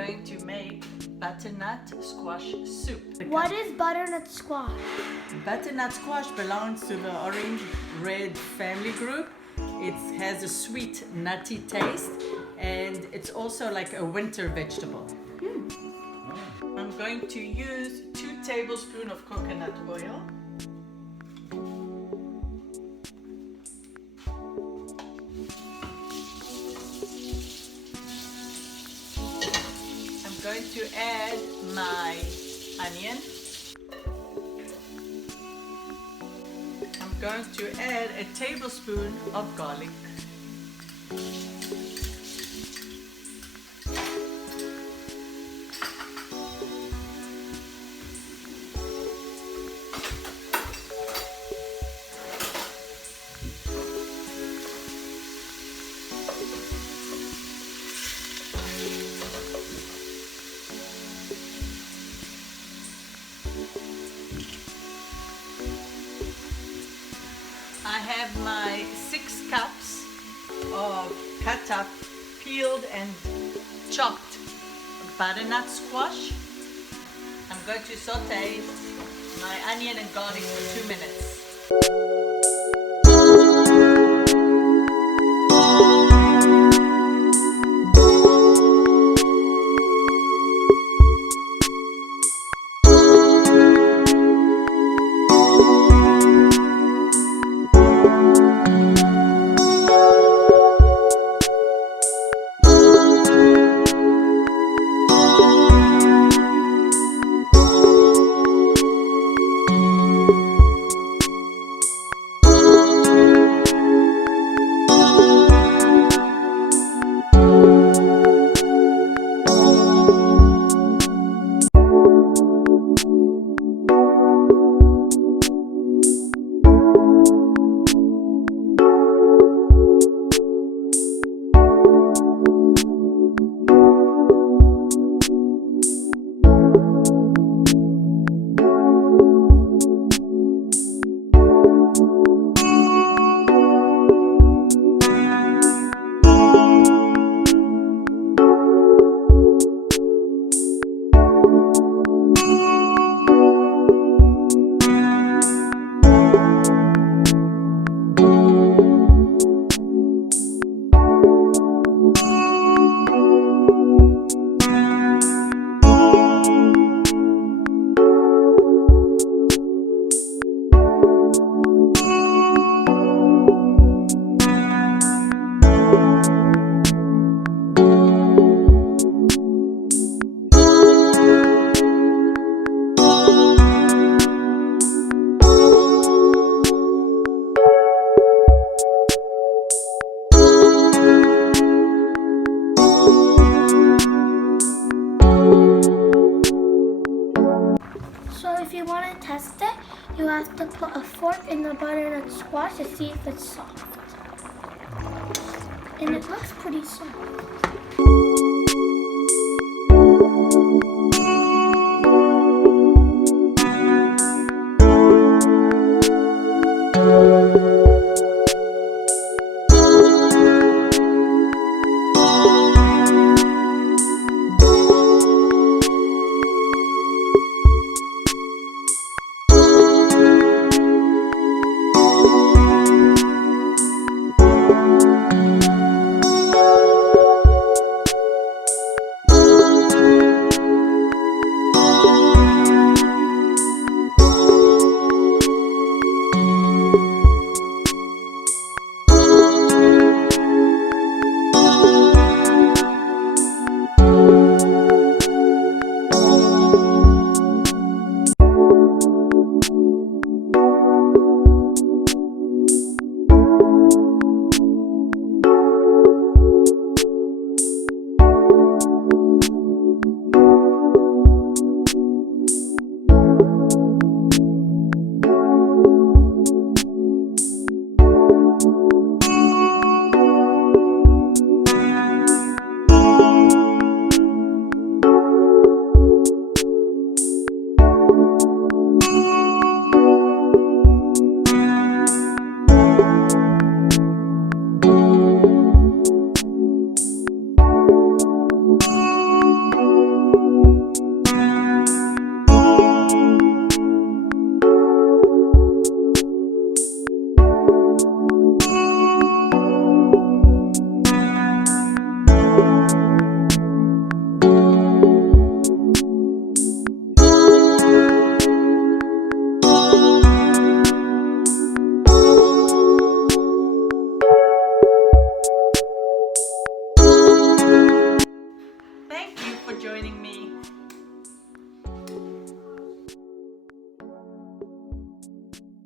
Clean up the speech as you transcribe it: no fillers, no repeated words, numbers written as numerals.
going to make butternut squash soup. What is butternut squash? Butternut squash belongs to the orange-red family group. It has a sweet, nutty taste, and it's also like a winter vegetable. I'm going to use 2 tablespoons of coconut oil. I'm going to add my onion. I'm going to add a tablespoon of garlic. I have my 6 cups of cut up, peeled and chopped butternut squash. I'm going to saute my onion and garlic for 2 minutes. If you want to test it, you have to put a fork in the butternut squash to see if it's soft. And it looks pretty soft.